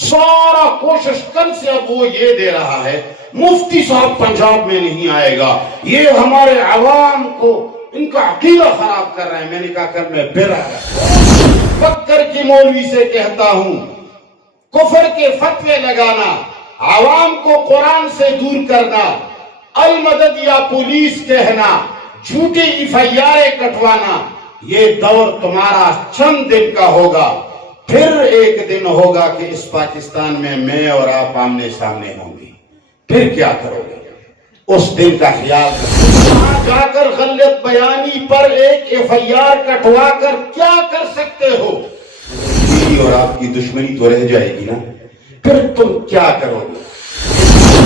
سارا کوشش کل سے اب وہ یہ دے رہا ہے مفتی صاحب پنجاب میں نہیں آئے گا، یہ ہمارے عوام کو ان کا عقیدہ خراب کر رہے ہیں۔ میں نے کہا کل میں پھر آیا بکر کی مولوی سے کہتا ہوں، کفر کے فتوے لگانا، عوام کو قرآن سے دور کرنا، المدد یا پولیس کہنا، جھوٹی ایفائیاریں کٹوانا، یہ دور تمہارا چند دن کا ہوگا، پھر ایک دن ہوگا کہ اس پاکستان میں اور آپ آمنے سامنے ہوں گے، پھر کیا کرو گے؟ اس دن کا خیال کرو۔ وہاں جا کر غلط بیانی پر ایک ایف آئی آر کٹوا کر کیا کر سکتے ہو؟ میری اور آپ کی دشمنی تو رہ جائے گی نا، پھر تم کیا کرو گے؟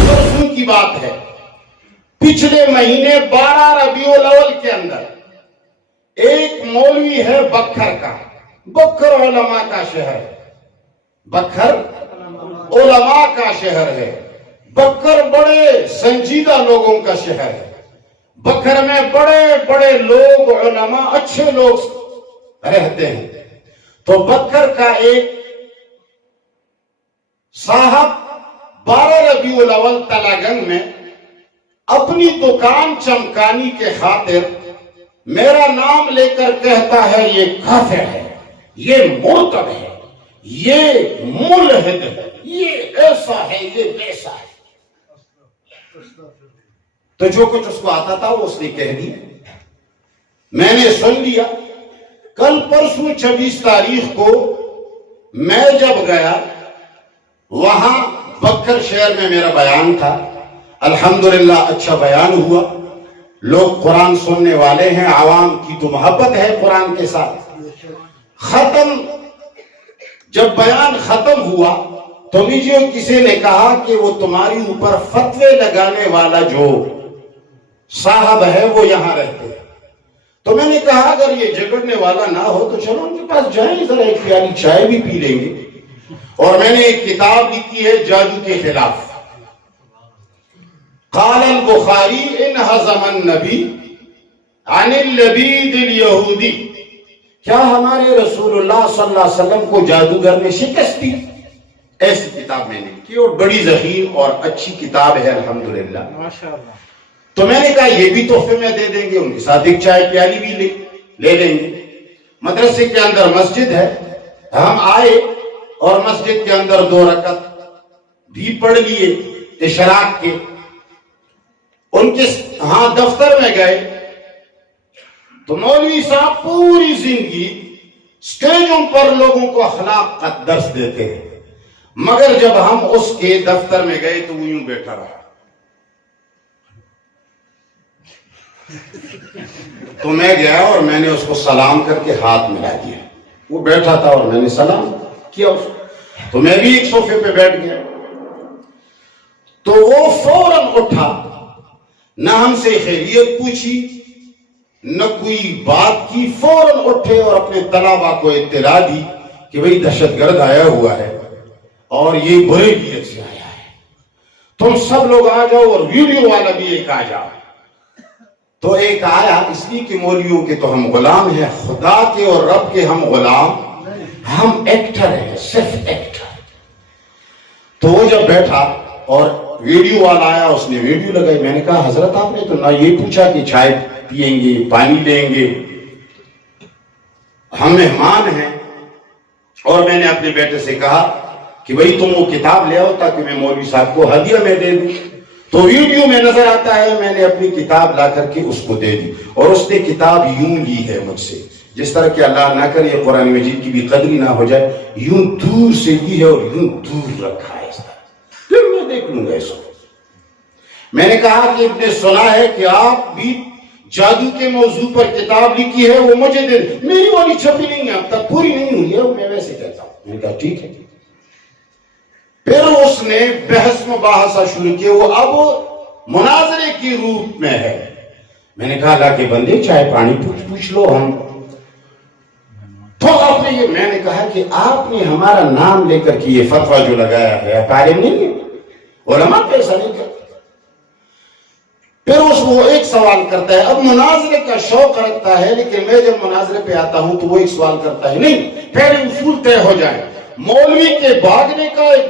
پرسوں کی بات ہے، پچھلے مہینے 12 ربیع الاول کے اندر ایک مولوی ہے بکھر کا، بکھر علماء کا شہر ہے، بکھر علماء کا شہر ہے، بکھر بڑے سنجیدہ لوگوں کا شہر ہے، بکھر میں بڑے بڑے لوگ، علماء، اچھے لوگ رہتے ہیں۔ تو بکھر کا ایک صاحب 12 ربیع الاول تلاگنگ میں اپنی دکان چمکانی کے خاطر میرا نام لے کر کہتا ہے یہ کافر ہے، یہ مرتد ہے، یہ ملحد ہے، یہ ایسا ہے، یہ ویسا ہے۔ تو جو کچھ اس کو آتا تھا وہ اس نے کہہ دیا، میں نے سن لیا۔ کل پرسوں 26 تاریخ کو میں جب گیا وہاں بکر شہر میں میرا بیان تھا، الحمدللہ اچھا بیان ہوا، لوگ قرآن سننے والے ہیں، عوام کی تو محبت ہے قرآن کے ساتھ۔ جب بیان ختم ہوا تو مجھے کسی نے کہا کہ وہ تمہاری اوپر فتوے لگانے والا جو صاحب ہے وہ یہاں رہتے ہیں۔ تو میں نے کہا اگر یہ جھگڑنے والا نہ ہو تو چلو ان کے پاس جائیں، ذرا ایک پیالی چائے بھی پی لیں گے۔ اور میں نے ایک کتاب لکھی ہے جادو کے خلاف، قال البخاری ان ہزم النبی عن اللبید الیہودی، کیا ہمارے رسول اللہ صلی اللہ علیہ وسلم کو جادوگر نے شکست دی؟ ایسی کتاب میں نے لکھی اور بڑی ذخیر اور اچھی کتاب ہے الحمدللہ۔ ماشاءاللہ۔ تو میں نے کہا یہ بھی تحفے میں دے دیں گے، ان کے ساتھ ایک چائے پیالی بھی لے لیں گے۔ مدرسے کے اندر مسجد ہے، ہم آئے اور مسجد کے اندر 2 رکعت بھی پڑھ لیے اشراق کے۔ ان کے ہاں دفتر میں گئے تو مولوی صاحب پوری زندگی سٹیجوں پر لوگوں کو اخلاق کا درس دیتے ہیں، مگر جب ہم اس کے دفتر میں گئے تو وہ یوں بیٹھا رہا۔ تو میں گیا اور میں نے اس کو سلام کر کے ہاتھ ملا دیا، وہ بیٹھا تھا اور میں نے سلام کیا اس کو، تو میں بھی ایک صوفے پہ بیٹھ گیا۔ تو وہ فوراً اٹھا، نہ ہم سے خیریت پوچھی نہ کوئی بات کی، فوراً اٹھے اور اپنے طلباء کو اطلاع دی کہ بھئی دہشت گرد آیا ہوا ہے اور یہ برے نیت سے آیا ہے، تم سب لوگ آ جاؤ اور ویڈیو والا بھی ایک آ جاؤ۔ تو ایک آیا، اس لیے کہ مولویوں کے تو ہم غلام ہیں، خدا کے اور رب کے ہم غلام، ہم ایکٹر ہیں، صرف ایکٹر۔ تو وہ جب بیٹھا اور ویڈیو والا آیا، اس نے ویڈیو لگائی۔ میں نے کہا حضرت آپ نے تو نہ یہ پوچھا کہ چائے پیئیں گے، پانی لیں گے، ہم مہمان ہیں۔ اور میں نے اپنے بیٹے سے کہا کہ بھئی تم وہ کتاب لے آؤ تاکہ میں مولوی صاحب کو ہدیہ میں دے دوں۔ تو ویڈیو میں نظر آتا ہے میں نے اپنی کتاب لا کر کے اس کو دے دی، اور اس نے کتاب یوں لی ہے مجھ سے، جس طرح کہ اللہ نہ کرے قرآن مجید کی بھی قدری نہ ہو جائے، یوں دور سے لی ہے اور یوں دور رکھا ہے اس طرح۔ پھر میں دیکھ لوں گا اس کو۔ میں نے کہا کہ ابن سنا ہے کہ آپ بھی جادو کے موضوع پر کتاب لکھی ہے، وہ مجھے دے دیں۔ میری والی چھپی نہیں ہے، اب تک پوری نہیں ہوئی ہے، میں ویسے کہتا ہوں۔ میں نے کہا ٹھیک ہے۔ پھر اس نے بحث مباحثہ شروع کیا، وہ اب مناظرے کی روپ میں ہے۔ میں نے کہا اللہ کے بندے چائے پانی پوچھ لو ہم تو۔ آپ نے یہ، میں نے کہا کہ آپ نے ہمارا نام لے کر کے یہ فتویٰ جو لگایا ہے، عالم نہیں ہے، علماء پیسہ نہیں کرتے۔ پھر اس وہ ایک سوال کرتا ہے، اب مناظرے کا شوق رکھتا ہے، لیکن میں جب مناظرے پہ آتا ہوں تو وہ ایک سوال کرتا ہے، نہیں پہلے اصول طے ہو جائے۔ مولوی کے بھاگنے کا ایک